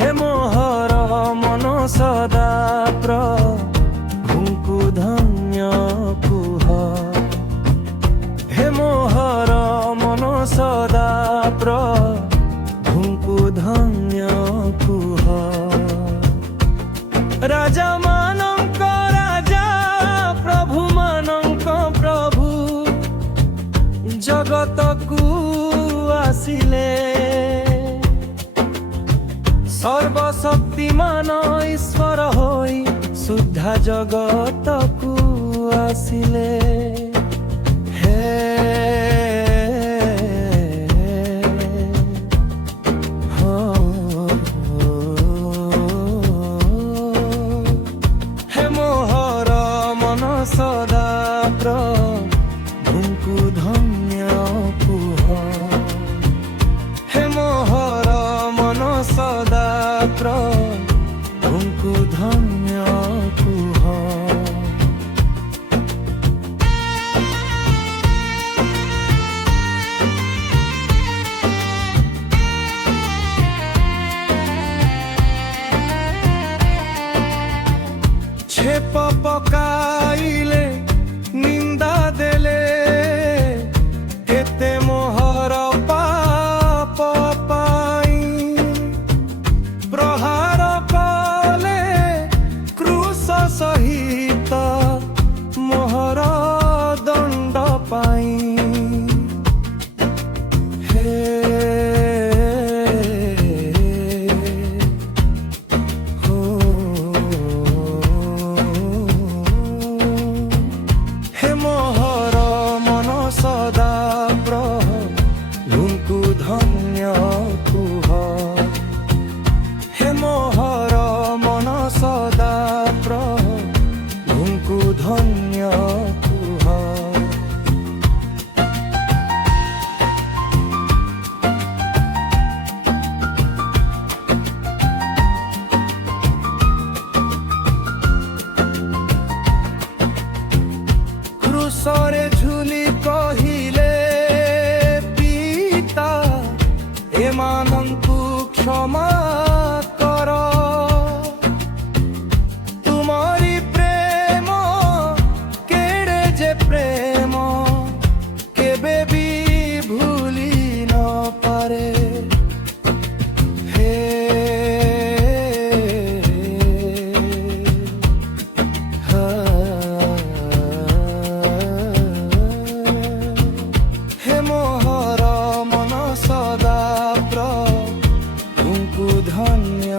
हे मोहर मन सदा प्रभुଙ୍କୁ धन्य कुह। हे मोहर मन सदा प्रभुଙ୍କୁ धन्य कुह। राजा मानंक राजा प्रभु मानंक प्रभु जगत को आसिले। सर्वशक्तिमान ईश्वर होई शुद्धा जगत को आसिले। हे मोहर मन सदा प्रभुଙ୍କୁ धन्य कुह। हे मोहर मन सदा प्रभुଙ୍କୁ धन्य कुह। छेप पकाइले निंदा देले केते मोहर पाप पाई। प्रहार कले क्रूस सहित मोहर दंड पाई। हे मोहर मन सदा प्रभुଙ୍କୁ धन्य कुह। हे मोहर मन सदा प्रभुଙ୍କୁ धन्य कुह। क्रूसरे झुली कहिले पिता एमानंकु क्षमा कर। तुम्हारी प्रेम केड़े जे प्रेम केबे भी भूली न पारे। हे हे मोहर मन सदा प्रभुଙ୍କୁ धन्य